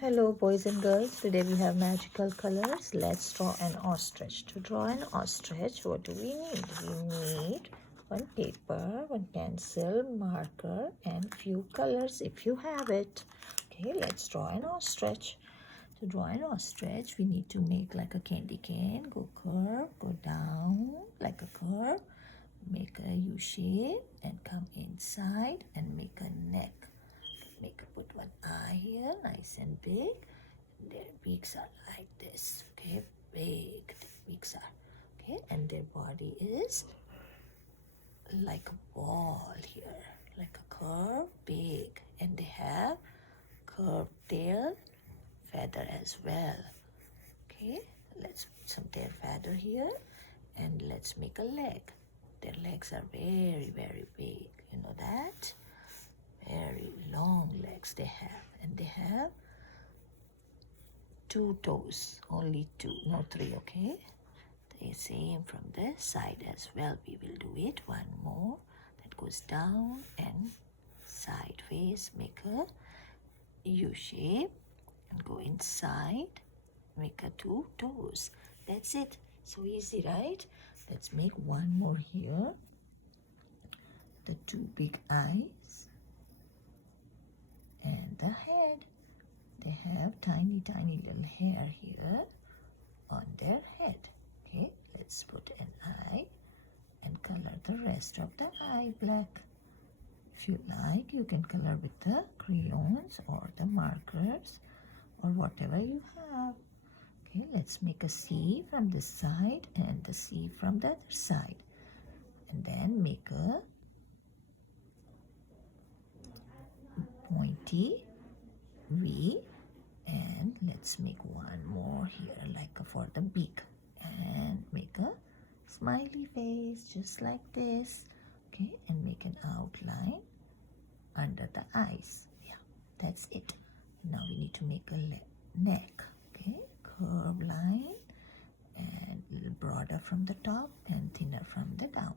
Hello boys and girls, today we have magical colors. Let's draw an ostrich. To draw an ostrich, what do we need? We need one paper, one pencil, marker and few colors if you have it. Okay, let's draw an ostrich. To draw an ostrich, we need to make like a candy cane, go curve, go down like a curve, make a U shape and come inside and make a neck. Put one eye here, nice and big. Their beaks are like this, okay, big beaks are, okay, and their body is like a ball here, like a curve, big, and they have curved tail, feather as well. Okay, let's put some tail feather here, and let's make a leg. Their legs are very, very big, you know that? Very long legs they have, and they have 2 toes, only 2, no 3, okay? The same from this side as well. We will do it one more. That goes down and sideways, make a U shape and go inside, make a 2 toes. That's it. So easy, right? Let's make one more here. The 2 big eyes and the head. They have tiny little hair here on their head. Okay, let's put an eye and color the rest of the eye black. If you like, you can color with the crayons or the markers or whatever you have. Okay, let's make a C from this side and the C from the other side, and then make a pointy V, and let's make one more here like for the beak, and make a smiley face just like this. Okay, and make an outline under the eyes. Yeah, that's it. Now we need to make a neck. Okay, curve line and a little broader from the top and thinner from the down.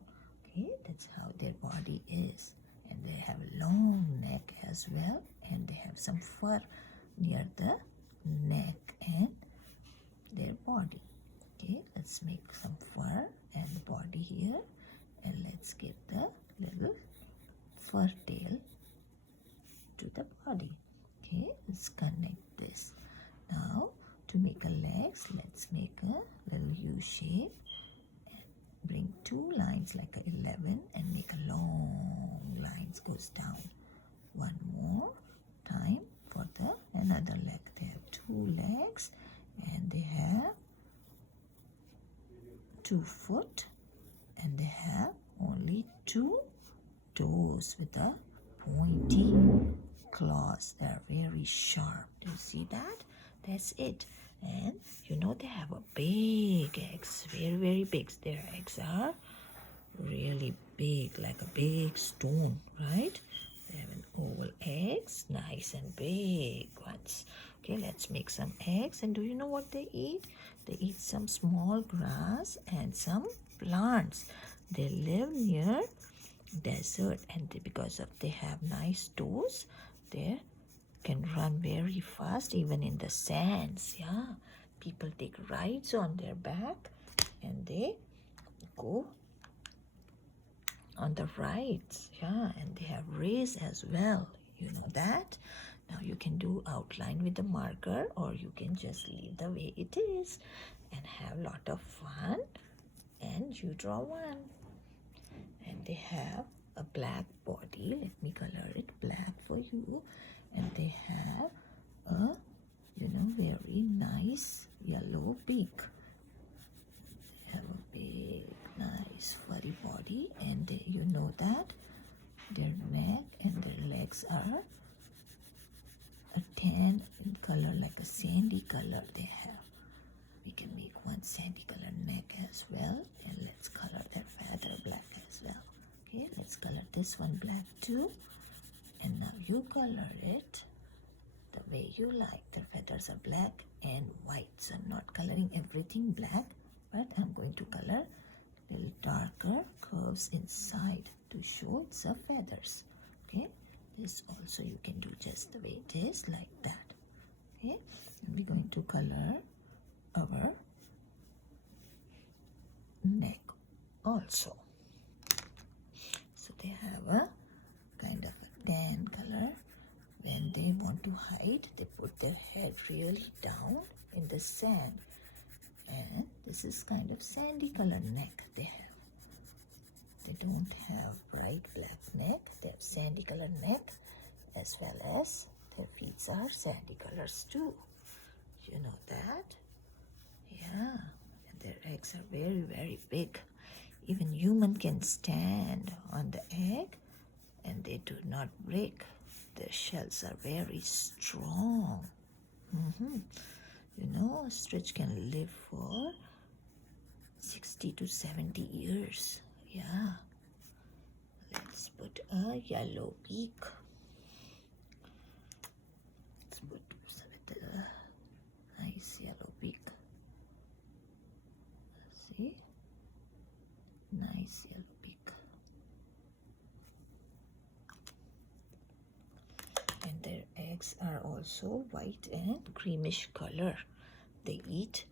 Okay, that's how their body is. And they have a long neck as well, and they have some fur near the neck and their body. Okay, let's make some fur and body here, and let's give the little fur tail to the body. Okay, let's connect this. Now to make a legs, let's make a little U shape and bring 2 lines like a 11 and make a long lines goes down. One more time for the another leg. They have 2 legs and they have 2 foot and they have only 2 toes with the pointy claws. They are very sharp. Do you see that? That's it. And you know they have a big eggs, very big. Their eggs are really big, like a big stone, right? They have an oval eggs, nice and big ones. Okay, let's make some eggs. And do you know what they eat? They eat some small grass and some plants. They live near desert, and because of they have nice toes, they can run very fast even in the sands. Yeah, people take rides on their back and they go on the rides. Yeah, and they have race as well, you know that. Now you can do outline with the marker, or you can just leave the way it is and have a lot of fun. And you draw one, and they have a black body. Let me color it black for you. And they have a very nice yellow beak. They have a big nice furry body, and they, you know that their neck and their legs are a tan in color, like a sandy color they have. We can make one sandy color neck as well, and let's color their feather black as well. Okay, let's color this one black too, and now you color it the way you like. Their feathers are black and white, so I'm not coloring everything black, but I'm going to color little darker curves inside to show the feathers. Okay, this also you can do just the way it is, like that. Okay, and we're going to color our neck also. So they have a kind of a tan color. When they want to hide, they put their head really down in the sand, and this is kind of sandy color neck they have. They don't have bright black neck, they have sandy color neck, as well as their feet are sandy colors too. You know that? Yeah, and their eggs are very, very big. Even human can stand on the egg and they do not break. Their shells are very strong. You know, ostrich can live for 60 to 70 years. Yeah. Let's put a yellow beak. Let's put with a nice yellow beak. See? Nice yellow beak. And their eggs are also white and creamish color. They eat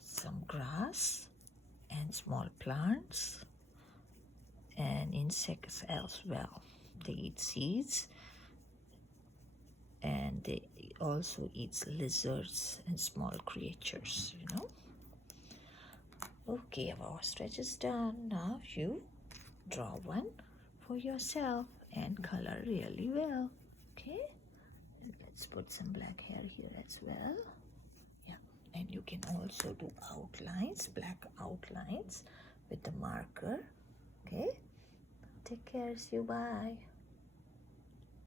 some grass and small plants and insects as well. They eat seeds and they also eat lizards and small creatures, you know. Okay, our ostrich is done. Now you draw one for yourself and color really well. Okay, and let's put some black hair here as well. Yeah, and you can also do outlines, black outlines with the marker. Okay, take care. See you. Bye.